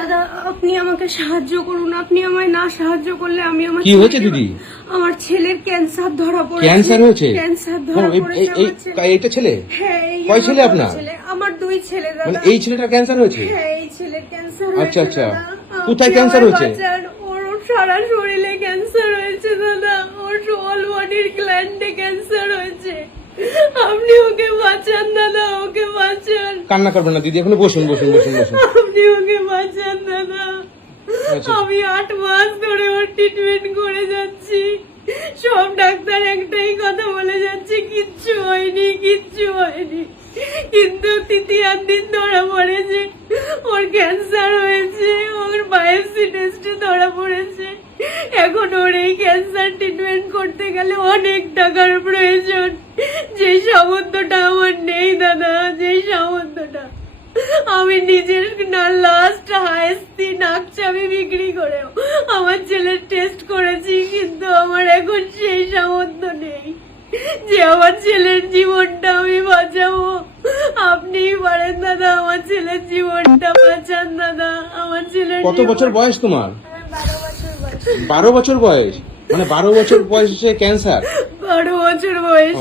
দাদা আপনি আমাকে সাহায্য করুন, আপনি আমায় না সাহায্য করলে আমি আমার কি হয়েছে দিদি? আমার ছেলের ক্যান্সার ধরা পড়েছে। ক্যান্সার হয়েছে? ক্যান্সার ধরা পড়েছে আমার ছেলে। এইটা ছেলে? হ্যাঁ। কয় ছেলে আপনার? আমার 2 ছেলে দাদা। মানে এই ছেলেটার ক্যান্সার হয়েছে? হ্যাঁ এই ছেলের ক্যান্সার আচ্ছা হয়েছে আচ্ছা, দাদা। কোথায় ক্যান্সার হয়েছে? ওর সারা শরীরে ক্যান্সার হয়েছে দাদা, ওর অল বডির গ্ল্যান্ডে ক্যান্সার হয়েছে। আপনি ওকে বাঁচান দাদা, ওকে বাঁচান। কান্না করবেন না দিদি, এখন বসুন বসুন বসুন বসুন। আপনি ওকে বাঁচান দাদা। আচ্ছা। আমি 8 মাস ধরে ওর ট্রিটমেন্ট করে যাচ্ছি, সব ডাক্তার একটাই কথা বলে যাচ্ছে কিচ্ছু হয়নি কিচ্ছু হয়নি, কিন্তু তৃতীয় দিন ধরা পড়েছে ওর ক্যান্সার হয়েছে। ওর বায়োপসি টেস্টে ধরা পড়েছে। এখন ওর এই ক্যান্সার ট্রিটমেন্ট করতে গেলে অনেক টাকার প্রয়োজন, যে সামর্থ্যটা আমার নেই দাদা, যে সামর্থ্যটা। আমি নিজের লাস্ট হায়েস্তি নাকচাবি বিক্রি করেও আমার ছেলের টেস্ট করেছি, কিন্তু আমার এখন সেই সামর্থ্য নেই যে আমার ছেলের জীবনটা আমি বাঁচাবো। আপনিই পারেন দাদা, আমার ছেলের জীবনটা বাঁচান দাদা। আমার ছেলের কত বছর বয়স তোমার? আমার 12 বছর বয়স। 12 বছর বয়স? মানে 12 বছর বয়সে ক্যান্সার? 12 বছর বয়স।